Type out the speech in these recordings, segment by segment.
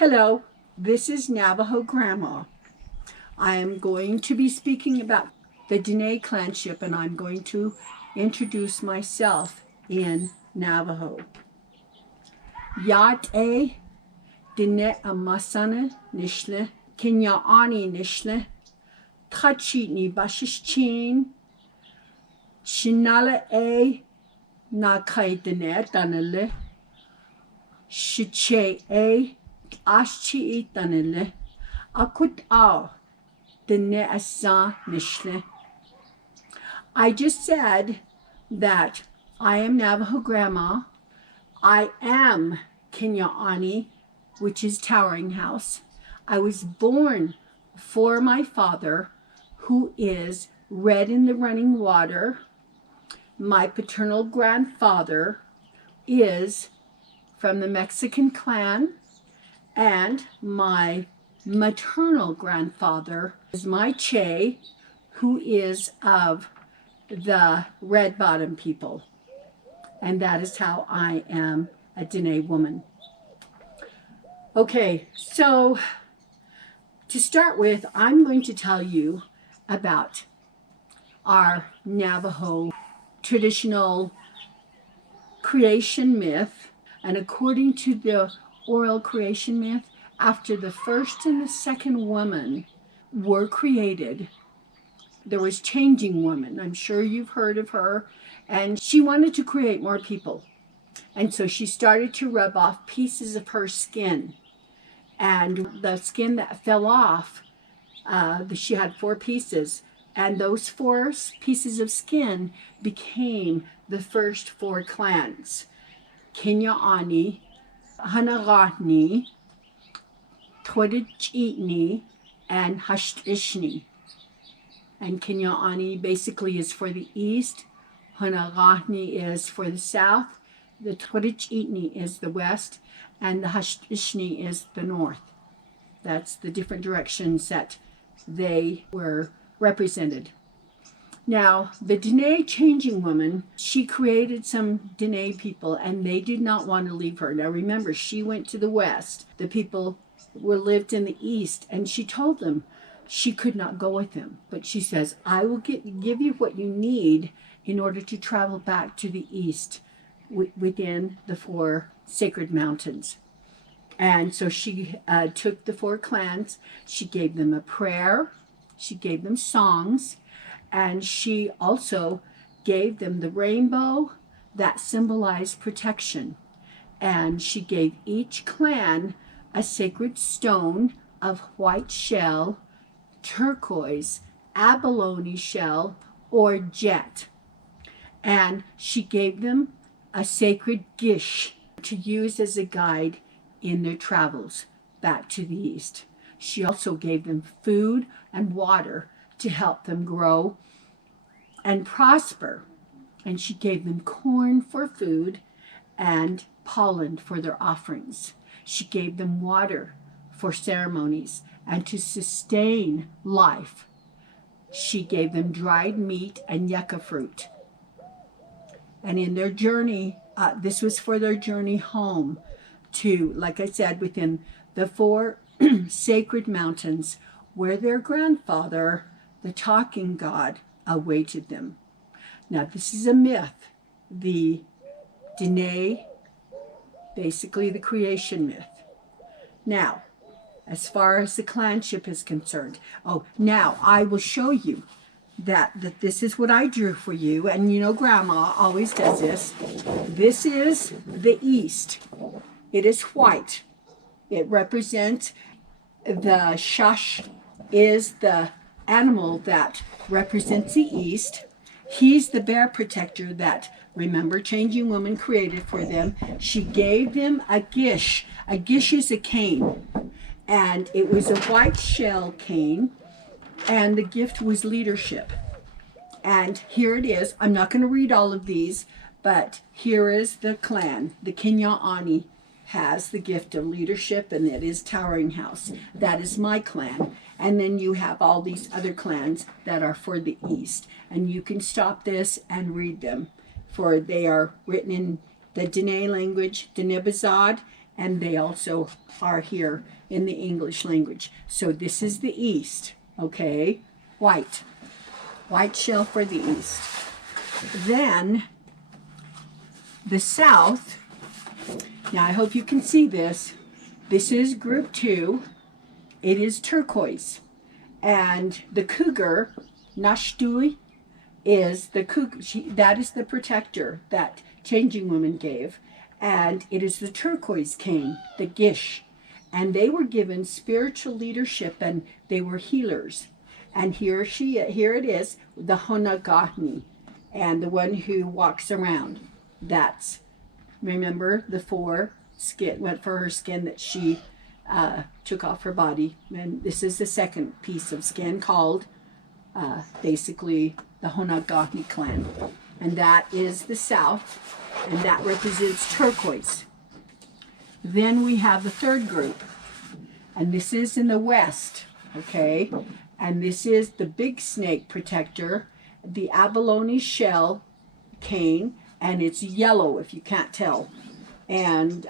Hello, this is Navajo Grandma. I am going to be speaking about the Diné Clanship, and I'm going to introduce myself in Navajo. Yat e Diné amasana nishle, Kenya ani nishle, Tachitni bashishchin, Shinala e na kai Diné danele, Shiche e Ashchi itanele, Akut au Diné asa nishle. I just said that I am Navajo Grandma. I am Kenya'ani, which is Towering House. I was born for my father, who is Red in the Running Water. My paternal grandfather is from the Mexican clan, and my maternal grandfather is my Che, who is of the Red Bottom people. And that is how I am a Diné woman. Okay, so to start with, I'm going to tell you about our Navajo traditional creation myth. And according to the oral creation myth, after the first and the second woman were created, there was Changing Woman. I'm sure you've heard of her. And she wanted to create more people. And so she started to rub off pieces of her skin. And the skin that fell off, she had 4 pieces. And those 4 pieces of skin became the first 4 clans. Kenya'ani, Hanarani, Twedich'itni, and Hashtishni. And Kenya'ani basically is for the east, Hanarani is for the south, the Twedich'itni is the west, and the Hashtishni is the north. That's the different directions that they were represented. Now, the Diné Changing Woman, she created some Diné people, and they did not want to leave her. Now remember, she went to the west. The people lived in the east, and she told them she could not go with them. But she says, I will give you what you need in order to travel back to the east within the 4 sacred mountains. And so she took the 4 clans. She gave them a prayer. She gave them songs. And she also gave them the rainbow that symbolized protection. And she gave each clan a sacred stone of white shell, turquoise, abalone shell, or jet. And she gave them a sacred gish to use as a guide in their travels back to the east. She also gave them food and water to help them grow and prosper. And she gave them corn for food and pollen for their offerings. She gave them water for ceremonies and to sustain life. She gave them dried meat and yucca fruit. And in their journey, this was for their journey home to, like I said, within the 4 sacred mountains where their grandfather, the talking god, awaited them. Now, this is a myth. The Diné, basically the creation myth. Now, as far as the clanship is concerned, now I will show you that this is what I drew for you. And you know, Grandma always does this. This is the east. It is white. It represents the shash is the animal that represents the east. He's the bear protector that, remember, Changing Woman created for them. She gave them a gish. A gish is a cane. And it was a white shell cane. And the gift was leadership. And here it is. I'm not going to read all of these, but here is the clan. The Kenya'ani has the gift of leadership, and it is Towering House. That is my clan. And then you have all these other clans that are for the east. And you can stop this and read them, for they are written in the Diné language, Diné Bazad, and they also are here in the English language. So this is the East, okay? White shell for the East. Then the South, now I hope you can see this. This is group 2. It is turquoise. And the cougar, Nashtui, is the cougar. That is the protector that Changing Woman gave. And it is the turquoise cane, the Gish. And they were given spiritual leadership, and they were healers. And here it is, the Honagahni, and the one who walks around. That's, remember, the 4 skin, went for her skin that she took off her body. And this is the second piece of skin called basically the Honagahni clan. And that is the South, and that represents turquoise. Then we have the third group, and this is in the West, okay? And this is the big snake protector, the abalone shell cane, and it's yellow if you can't tell. And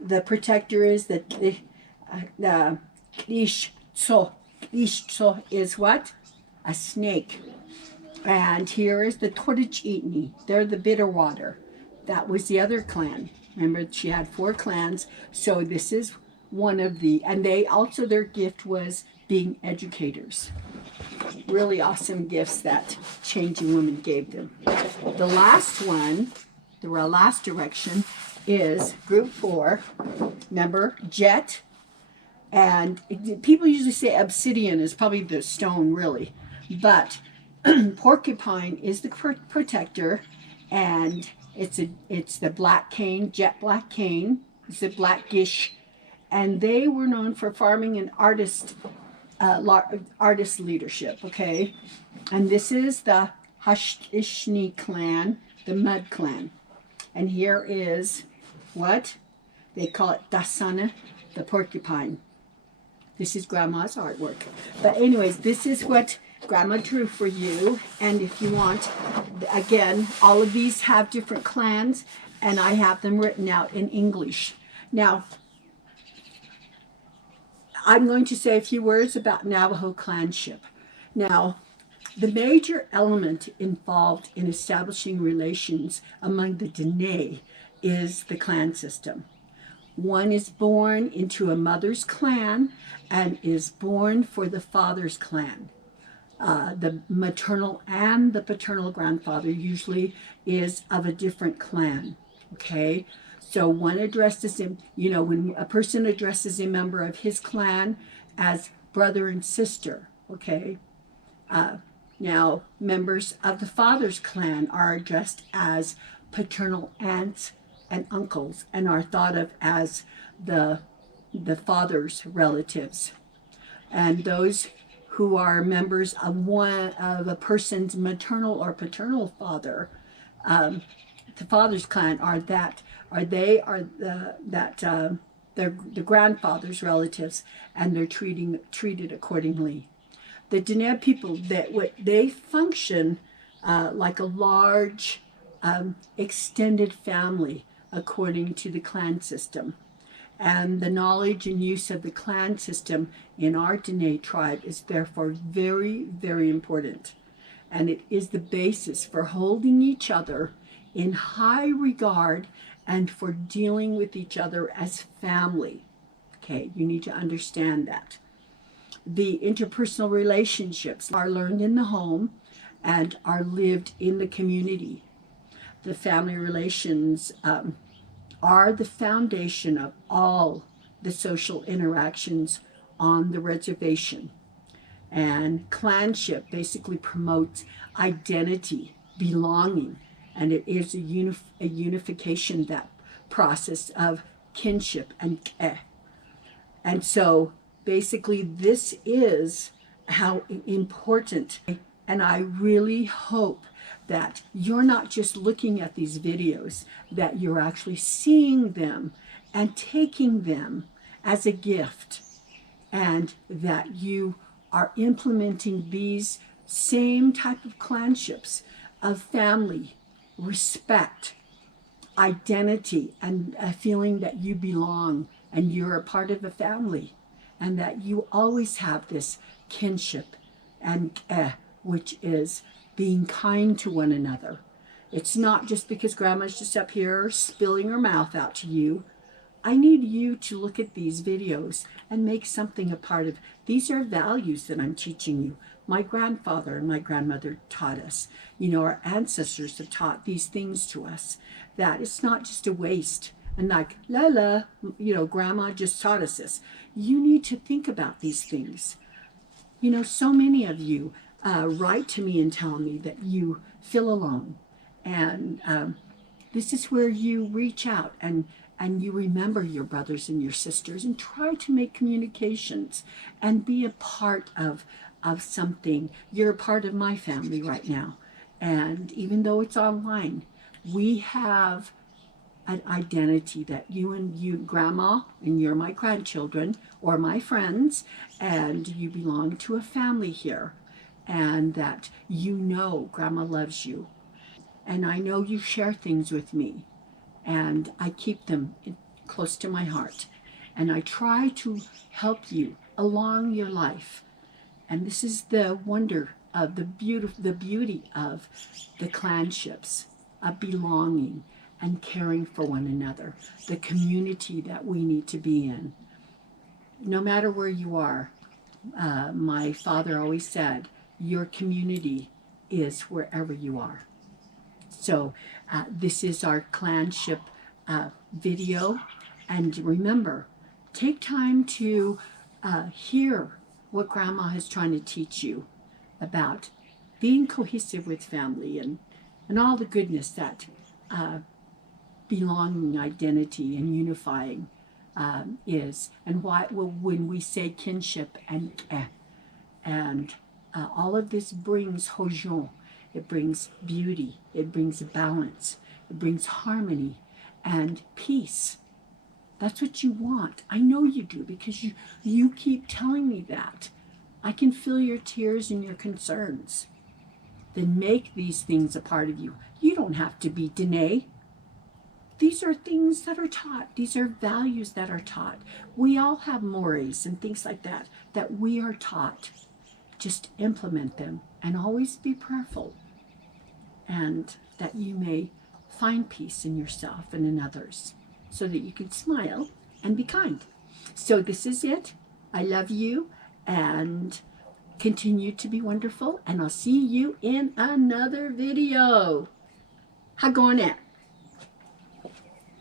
the protector is the Klishso. Klishso is what? A snake. And here is the Tortichitni. They're the bitter water. That was the other clan. Remember, she had 4 clans. So this is one of the, and they also, their gift was being educators. Really awesome gifts that Changing Woman gave them. The last one, the last direction, is group 4. Remember, jet. And people usually say obsidian is probably the stone, really. But porcupine is the protector, and it's the black cane, jet black cane. It's the black gish, and they were known for farming and artist leadership. Okay, and this is the Hashtishni clan, the mud clan, and here is what they call it, Dasana, the porcupine. This is Grandma's artwork, but anyways, this is what Grandma drew for you. And if you want, again, all of these have different clans, and I have them written out in English. Now, I'm going to say a few words about Navajo Clanship. Now, the major element involved in establishing relations among the Diné is the clan system. One is born into a mother's clan and is born for the father's clan. The maternal and the paternal grandfather usually is of a different clan, okay? So one addresses him, you know, when a person addresses a member of his clan as brother and sister, okay? Now, members of the father's clan are addressed as paternal aunts and uncles and are thought of as the father's relatives. And those who are members of a person's maternal or paternal father, the father's clan they're the grandfather's relatives, and they're treated accordingly. The Diné people, they function like a large extended family according to the clan system. And the knowledge and use of the clan system in our Diné tribe is therefore very, very important. And it is the basis for holding each other in high regard and for dealing with each other as family. Okay, you need to understand that. The interpersonal relationships are learned in the home and are lived in the community. The family relations are the foundation of all the social interactions on the reservation. And clanship basically promotes identity, belonging, and it is a unification, that process of kinship and k'e. And so basically this is how important, and I really hope that you're not just looking at these videos, that you're actually seeing them and taking them as a gift, and that you are implementing these same type of clanships of family, respect, identity and a feeling that you belong and you're a part of a family, and that you always have this kinship and which is being kind to one another. It's not just because grandma's just up here spilling her mouth out to you. I need you to look at these videos and make something a part of. These are values that I'm teaching you. My grandfather and my grandmother taught us. You know, our ancestors have taught these things to us, that it's not just a waste. And like, you know, grandma just taught us this. You need to think about these things. You know, so many of you write to me and tell me that you feel alone. And this is where you reach out and you remember your brothers and your sisters and try to make communications and be a part of something. You're a part of my family right now. And even though it's online, we have an identity that you, grandma, and you're my grandchildren or my friends, and you belong to a family here. And that you know grandma loves you. And I know you share things with me. And I keep them close to my heart. And I try to help you along your life. And this is the wonder of the beauty of the clanships, of belonging and caring for one another, the community that we need to be in. No matter where you are, my father always said, your community is wherever you are. So this is our clanship video. And remember, take time to hear what grandma is trying to teach you about being cohesive with family and all the goodness that belonging, identity, and unifying is. And why, well, when we say kinship and all of this brings hojon. It brings beauty, it brings balance, it brings harmony and peace. That's what you want. I know you do, because you keep telling me that. I can feel your tears and your concerns. Then make these things a part of you. You don't have to be Diné. These are things that are taught. These are values that are taught. We all have mores and things like that we are taught. Just implement them and always be prayerful, and that you may find peace in yourself and in others, so that you can smile and be kind. So this is it. I love you, and continue to be wonderful, and I'll see you in another video. Hagone.